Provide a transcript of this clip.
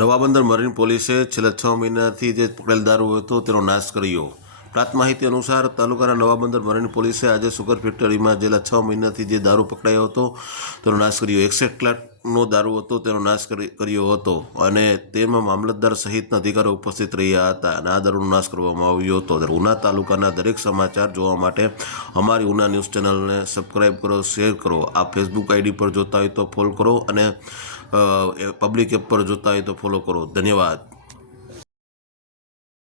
Navabandar marine પોલીસે છેલ્લા છ મહિનાથી જે પકડેલ દારૂ હતો તેનો નાશ કર્યો. પ્રાપ્ત માહિતી અનુસાર તાલુકાના નવાબંદર મરીન પોલીસે આજે સુગર ફેક્ટરીમાં છેલ્લા છ મહિનાથી જે દારૂ પકડાયો હતો, તેનો નાશ કર્યો. એકસઠ લાખનો દારૂ હતો, તેનો નાશ કરી- કર્યો હતો અને તેમાં મામલતદાર સહિતના અધિકારીઓ ઉપસ્થિત રહ્યા હતા અને આ દારૂનો નાશ કરવામાં આવ્યો હતો. ઉના તાલુકાના દરેક સમાચાર જોવા માટે અમારી ઉના ન્યૂઝ ચેનલને સબસ્ક્રાઈબ કરો, શેર કરો. આ ફેસબુક આઈડી પર જોતા હોય તો ફોલો કરો અને પબ્લિક એપ પર જોતા હોય તો ફોલો કરો. ધન્યવાદ.